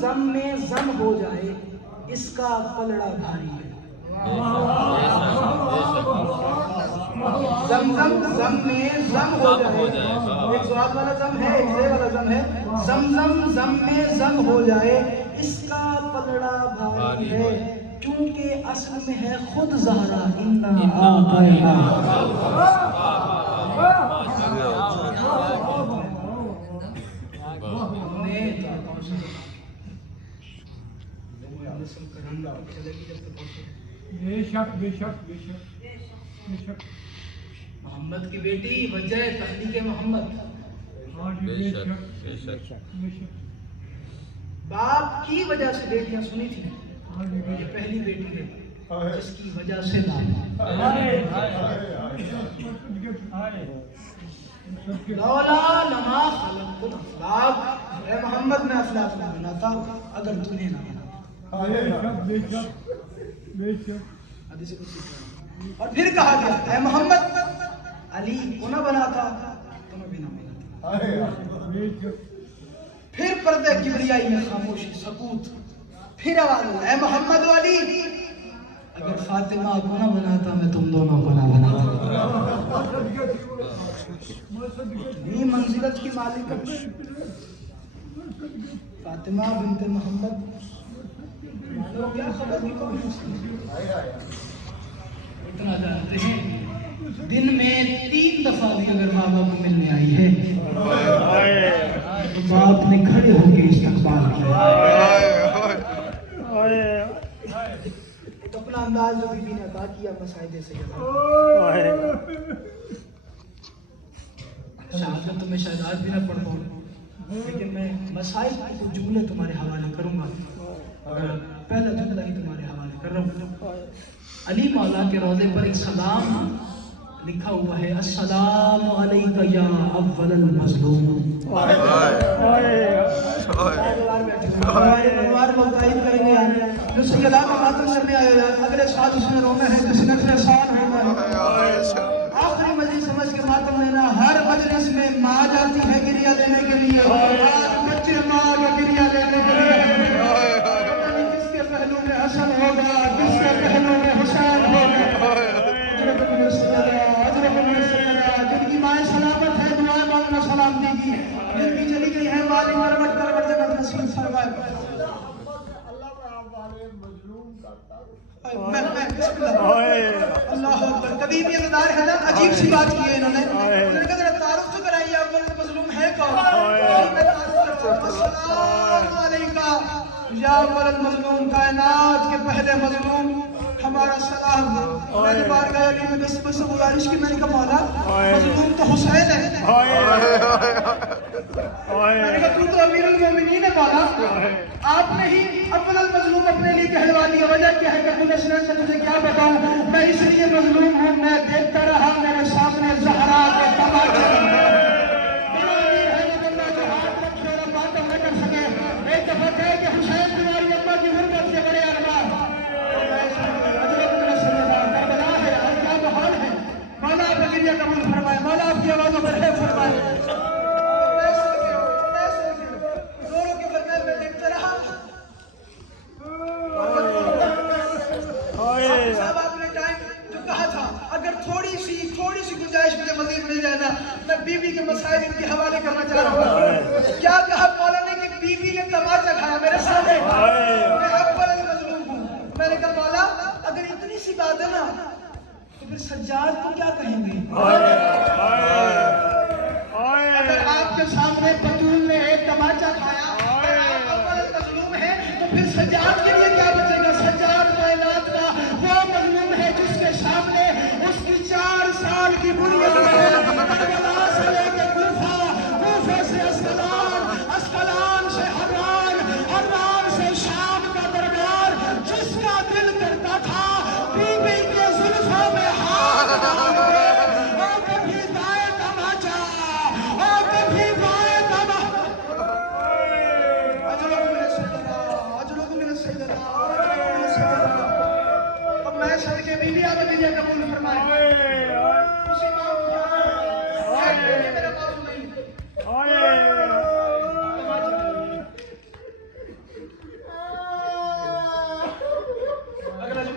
زم میں زم ہو جائے اس کا پلڑا بھاری ہے. زم میں زم ہو جائے, ایک سواد والا زم ہے, ایک زے والا زم ہے. زم میں زم ہو جائے اس کا پلڑا بھاری ہے, کیونکہ اصل میں ہے خود زہرا. بے شک بے شک بے شک بے شک. محمد کی بیٹی وجہ تخلیق محمد. بے شک بے شک بے شک. باپ کی وجہ سے بیٹیاں سنی تھی, یہ پہلی بیٹی ہے جس کی وجہ سے لولا لما خلقت الافلاق, اے محمد میں افلاق نہ بناتا اگر تمہیں نہ بناتا. بے شک بے شک. اور پھر کہا گیا اے محمد علی کو نہ بناتا تمہیں بھی نہ بناتا. پھر پردے کبریائی میں خاموشی سکوت, پھر آواز اے محمد و علی اگر فاطمہ کو نہ بناتا میں تم دونوں کو نہ بناتا. یہ منزلت کی مالک فاطمہ بنت محمد. کیا خبر بھی کون اتنا جانتے ہیں دن میں 3 دفعہ بھی اگر ماں باپ کو ملنے آئی ہے تو باپ نے کھڑے ہو کے استقبال کیا. اپنا انداز جو بیوی نے ادا کیا مسائدے سے شہادت میں شاید آج بھی نہ پڑھ پاؤں, لیکن میں مسائل کے کچھ جملے تمہارے حوالے کروں گا. پہلا جملہ ہی تمہارے حوالے کر رہا ہوں. علی مولا کے روضے پر ایک سلام لکھا ہوا ہے, السلام علیکہ یا اول المظلوم. انوار لوگ تعین کریں گے جو سیدہ کا ماتم کرنے آئے ہیں, اگلے ساتھ اس نے رونا ہے, کسی نقل احسان ہوگا. آخری مجلس سمجھ کے ماتم لینا. ہر مجلس میں ماں جاتی ہے گریہ لینے کے لیے, آج بچے ماں کا گریہ لینے کے لیے. کس کے پہلو میں حسن ہوگا, کس کے پہلو میں حسین ہوگا. جن کی مائیں سلامت ہے دعائیں مانگنا سلامتی کی, جن کی چلی گئی ہے والی مرمت کر جنت نصیب فرمائے. اللہ اکبر. کبھی بھی اندار ہے نا, عجیب سی بات کی ہے انہوں نے, انہوں نے کہا ذرا تعارف تو کرائیے اول مظلوم ہے کون. السلام علیکہ یا اول المظلوم, کائنات کے پہلے مظلوم ہمارا سلام. میں نے بارگاہ علی میں بس گزارش کی, میں نے کہا مولا مظلوم تو حسین ہے. میں نے کہا تو امیر المومنین ہے مولا, آپ نے ہی اول المظلوم اپنے لیے کہلوا دیا. وجہ کیا ہے کہ خود اسلام سے تجھے کیا بتاؤں, میں اس لیے مظلوم ہوں, میں دیکھتا رہا میرے سامنے زہرا کے تماچے. بڑا امیر ہے جو بندہ جو ہاتھ رکھے اور باتیں نہ کر سکے. ایک دفعہ کہے کہ حسین تمہاری اماں کی غربت سے بڑے ارمان. مولا آپ کا گریہ قبول فرمائے, مولا آپ کی آوازوں پر ہے فرمائے. روڑوں کے فرمائے میں دیکھتا رہا. صاحب آپ نے ٹائم جو کہا تھا, اگر تھوڑی سی گنجائش مجھے مزید مل جائے نا, میں بیوی کے مسائل ان کے حوالے کرنا چاہ رہا ہوں. کیا کہا مولا نے کہ بیوی نے تماچا کھایا میرے سامنے, میں اول مظلوم ہوں. میں نے کہا مولا اگر اتنی سی بات ہے نا تو پھر سجاد کو کیا کہیں گے. اگر آپ کے سامنے بطول نے ایک تماچا کھایا, آپ اول مظلوم ہیں, تو پھر سجاد کے لیے کیا بچے گا. سجاد کائنات کا وہ مظلوم ہے جس کے سامنے اس کی 4 سال کی بنیاد ہے. کربلا سے لے کے کوفہ, کوفہ سے اسقلان, اسقلان سے حران, حران سے شام کا دربار, جس کا دل کرتا تھا بی بی کے زلفوں میں ہاتھ ڈال دے. اور کبھی دائیں تماچا, اور کبھی بائیں تماچا. اجلوکم من السیدنا. اب میں صدقے بیوی آپ نے گریہ قبول فرمائے. اسی میرا موضوع نہیں.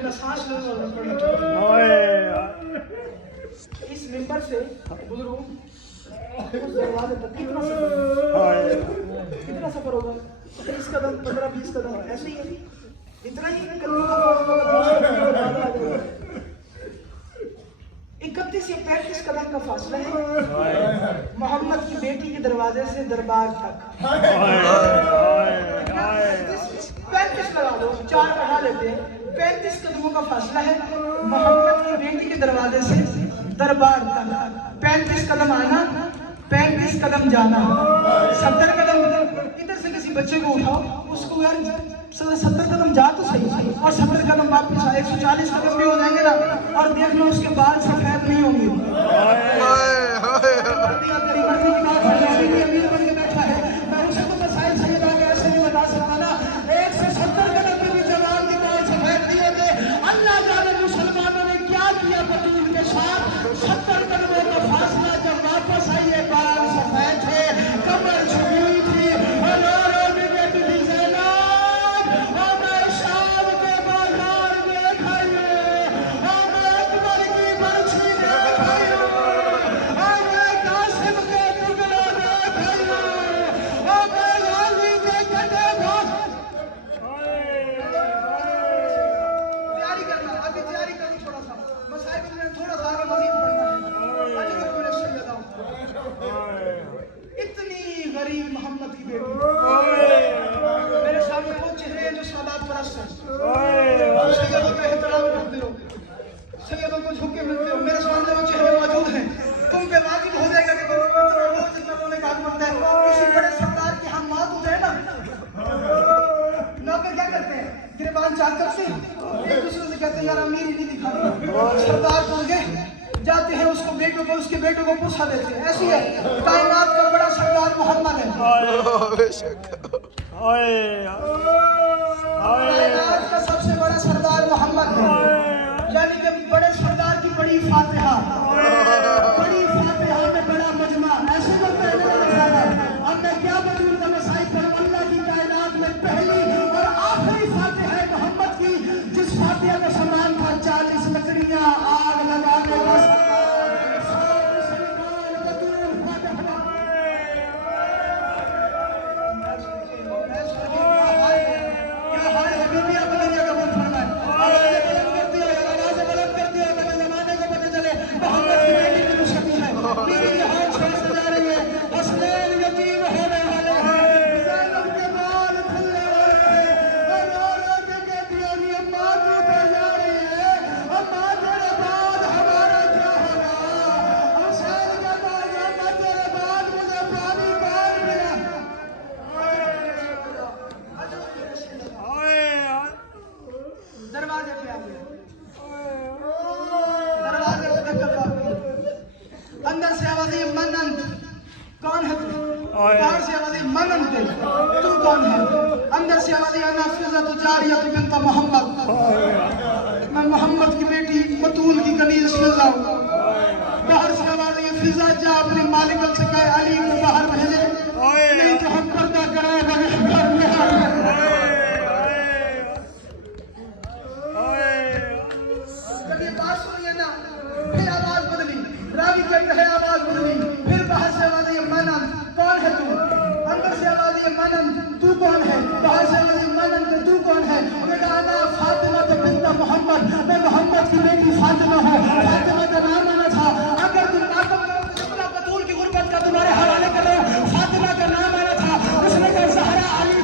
मेरा सांस लेने में बड़ी इस मिंबर से गुजरूं उस दरवाजे तक कितना सफर होगा? 30 कदम, 15-20 कदम, ऐसे ही है, इतना ही कदमों का फासला। 31 या 35 कदम का फासला है मोहम्मद की बेटी के दरवाजे से दरबार तक। 35 लगा लो, 4 बढ़ा लेते हैं, 35 कदमों का फासला है मोहम्मद की बेटी के दरवाजे से दरबार तक। 35 कदम आना, 35 कदम जाना, 70 कदम। इधर से किसी बच्चे को उठाओ, उसको यार 70 कदम जा तो सही, और 70 कदम वापस आए, 140 कदम भी हो जाएंगे ना, और देख लो उसके बाल सफेद नहीं होंगे। मैं उसे तो मसाइल से लगा के ऐसे नहीं बता सकता ना। 170 कदम में भी जवान के बाल सफेद नहीं होते। अल्लाह जाने मुसलमानों ने क्या किया बतूल के साथ। 70 कदमों का फासला, जब वापस आइए बाल सफेद थे, कमर झुकी हुई थी, और मोहम्मद की बेटी मेरे सामने वो चेहरे हैं जो सादात परस्त हैं। सैयदों का एहतराम करते हो, सैयदों को झुक के मिलते हो, मेरे सामने वो चेहरे मौजूद हैं। तुम पे वाजिब हो जाएगा कि तुम इतना रोज इतना रोने का हक बनता है। किसी बड़े सरदार की हम मौत हो जाए ना, नौकर क्या करते हैं? गिरबान चाक करते हैं, एक दूसरे से कहते हैं यार अमीर ही नहीं दिखा। सरदार बन गए, जाते हैं उसको बेटों को, उसके बेटों को पुरसा देते हैं। ऐसी है कायनात का बड़ा सरदार मोहम्मद है। कायनात का सबसे बड़ा सरदार मोहम्मद है, यानी कि बड़े सरदार की बड़ी फातिहा, बड़ी फातिहा में बड़ा मजमा। ऐसे लगता है अब मैं क्या बतूल का मसाइल पढ़ूं। अल्लाह की कायनात में पहली और आखिरी फातिहा है मोहम्मद की, जिस फातिहा का समान था 40 लकड़ियां आग लगाने का। अंदर से आवाज़ ये मनंत, कौन है तू? बाहर से आवाज़ ये मनंत, तू कौन है? अंदर से आवाज़ ये अना फिज़ा जारिया बिन्त मोहम्मद, मैं मोहम्मद की बेटी बतूल की कनीज़ फिज़ा हूँ। बाहर से आवाज़ ये फिज़ा जा अपने मालिक से कहे अली को बाहर भेजे, नहीं तो हम पर्दा कराएगा घर में। कभी बात सुनिए ना, फिर आवाज़ बदली, रावी कहता है आवाज़ बदली, फिर बाहर से आवाज़ ये मनन, कौन है तू? अंदर से आवाज़ ये मनन, तू कौन है? बाहर से आवाज़ ये मनन, तू कौन है? बेटा अना फातिमा बिन्त मोहम्मद, मैं मोहम्मद की बेटी फातिमा हूँ। फातिमा का नाम आना था, अगर तुम नाकब करो बतूल की गुर्बत का तुम्हारे हवाले करो। फातिमा का नाम आना था, उसने कहा ज़हरा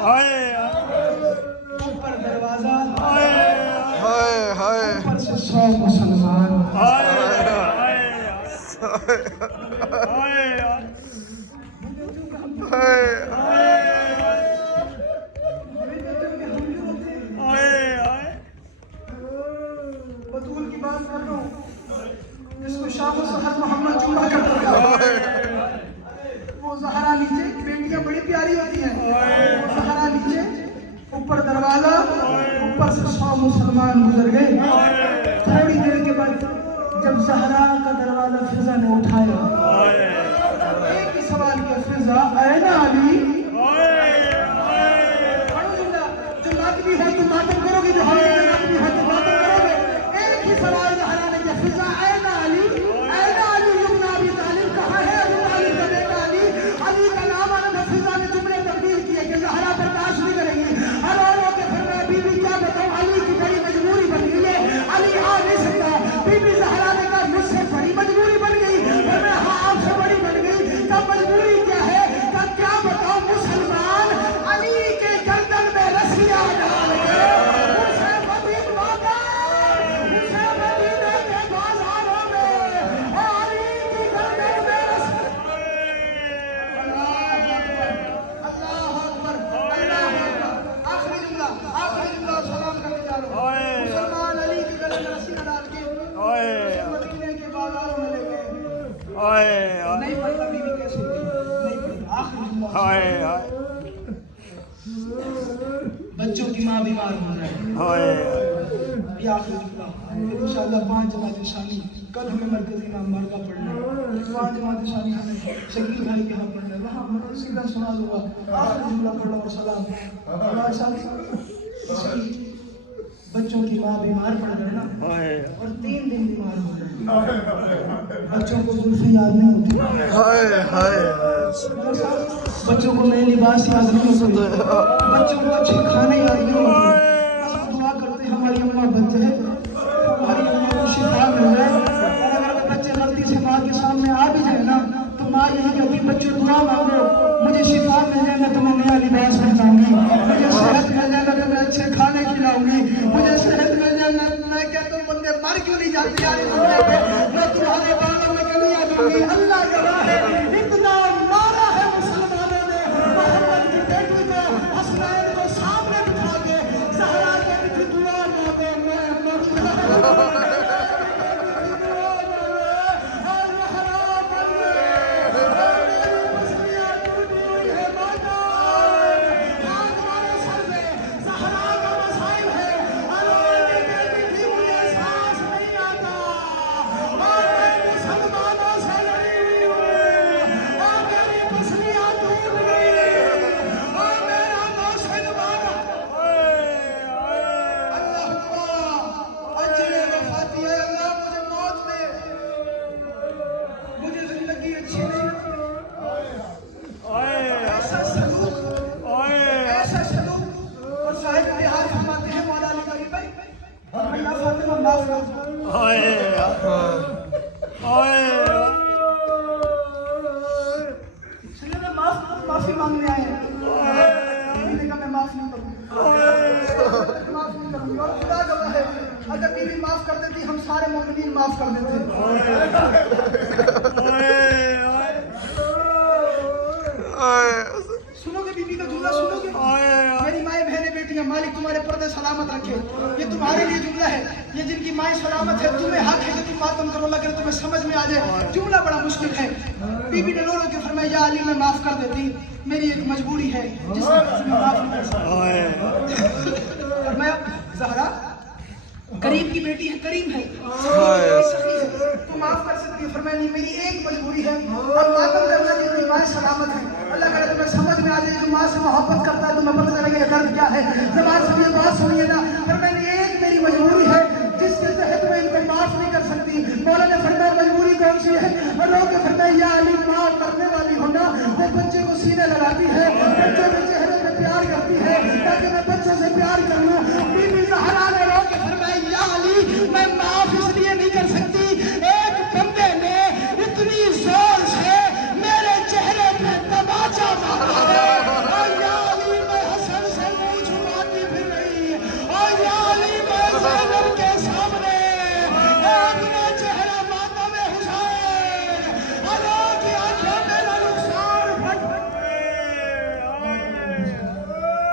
ऊपर दरवाजा, हाय ऊपर से 100 मुसलमान। बतूल की बात कर रहा हूँ, जिसको शाम और सहर मोहम्मद जुम्मा करता था। वो ज़हरा नीचे, बेटियां बड़ी प्यारी होती हैं, वो ज़हरा नीचे, ऊपर दरवाजा, ऊपर से 100 मुसलमान गुजर गए। थोड़ी देर के बाद जब ज़हरा का दरवाजा फिजा ने उठाया, एक ही सवाल किया, फिजा ऐना अली? जो मातमी हो तुम मातम करोगे, जो मातमी हो तुम मातम करोगे। एक ही सवाल ज़हरा ने किया, फिजा ऐना अली? ऐना अली इब्न अबी तालिब? कहाँ है अबू तालिब का बेटा अली? अली का नाम आने में फिजा ने जुमले तब्दील किए कि ज़हरा बर्दाश्त नहीं करेंगी। और के फिर मैं बीबी क्या बताऊँ, अली की बड़ी मजबूरी बन गई है, अली आ नहीं सकता। बीबी ज़हरा ने कहा मुझसे बड़ी मजबूरी बन गई, और मैं हाँ आपसे बड़ी बन गई। तब मजबूरी क्या है, तब क्या बताऊँ, मुसलमान अली के गर्दन में रस्सियाँ डाल के उसे मदीने के बाजारों में अली की गर्दन में अल्लाह अकबर, अल्लाह अकबर। आखिरी जुमला सलाम करके जा रहा हूँ। मुसलमान अली की गर्दन में रस्सियाँ डाल के मदीने के बाजारों में ले गए। नहीं पता बीवी कैसे थी, नहीं पता। आखिरी जुमला, बच्चों की माँ बीमार हो जाए, ये आखिरी जुमला। इंशाअल्लाह 5 जमात शानी कल हमें मरकजी इमाम मार्का पढ़ना है। 5 जमात शानी हमें शकील भाई के यहाँ पढ़ना है, वहाँ मैं सीधा सुना दूंगा। आखिरी जुमला पढ़ लो और सलाम। हमारे साथ इसकी बच्चों की माँ बीमार पड़ गए ना, और 3 दिन बीमार हो गए। बच्चों को जुल्फी याद नहीं होती, बच्चों को नए लिबास याद नहीं होते, बच्चों को अच्छे खाने याद नहीं होते। दुआ करते हमारी अम्मा बच जाए, हमारी अम्मा को शिफा मिल जाए। और अगर बच्चे गलती से माँ के सामने आ भी जाए ना, तो माँ यही कहती, बच्चों दुआ मांगो, मुझे शिफा मिल जाए, मैं तुम्हें नया लिबास पहनाऊंगी, मुझे सेहत मिल जाए, मैं तुम्हें अच्छे खाने खिलाऊंगी, मुझे सेहत मिल जाए। मैं कहता हूँ बंदे मर क्यों नहीं जाते यार इस दुनिया पे, मैं तुम्हारे बालों में कमियां दूंगी। अल्लाह गवाह है, इतना मारा है मुसलमानों ने मोहम्मद की बेटी को, हसनैन को सामने बिठा के ज़हरा कहती थी दुआ मांगो, मैं माफी मांगने आए हैं, बीवी ने कहा मैं माफ नहीं करूंगी, माफ नहीं करूंगी। और खुदा गवाह है, अगर बीवी माफ कर देती हम सारे मोमिनीन माफ कर देते। सुनोगे बीबी का जुमला, सुनोगे? मेरी माएँ बहनें बेटियां, मालिक तुम्हारे पर्दे सलामत रखे। ये तुम्हारे लिए जुमला है, ये जिनकी माएँ सलामत है, तुम्हें हक है कि तुम मातम करो, अगर तुम्हें समझ में आ जाए। जुमला बड़ा मुश्किल है। बीबी ने रो रो के फरमाया, या अली मैं माफ कर देती, मेरी एक मजबूरी है जिससे मैं माफ नहीं कर सकती। मैं ज़हरा करीम की बेटी है, करीम है, तो माफ कर सकती है। फरमाया नहीं, मेरी एक मजबूरी है, अब मातम करना कि मेरी माँ सलामत है। अल्लाह करे तुम्हें समझ में आ जाए, जो माँ से मोहब्बत करता है तुम्हें पता चलेगा ये दर्द क्या है। जबान से ये बात सुनिए ना, फरमाया एक मेरी मजबूरी है जिसके तहत मैं इनको माफ नहीं कर सकती। मौला ने फरमाया मजबूरी कौन सी है? और लोग फरमाया, या अली माँ मरने वाली हो ना, वो बच्चे को सीने लगाती है, बच्चों के चेहरे पे प्यार करती है, ताकि मैं बच्चों से प्यार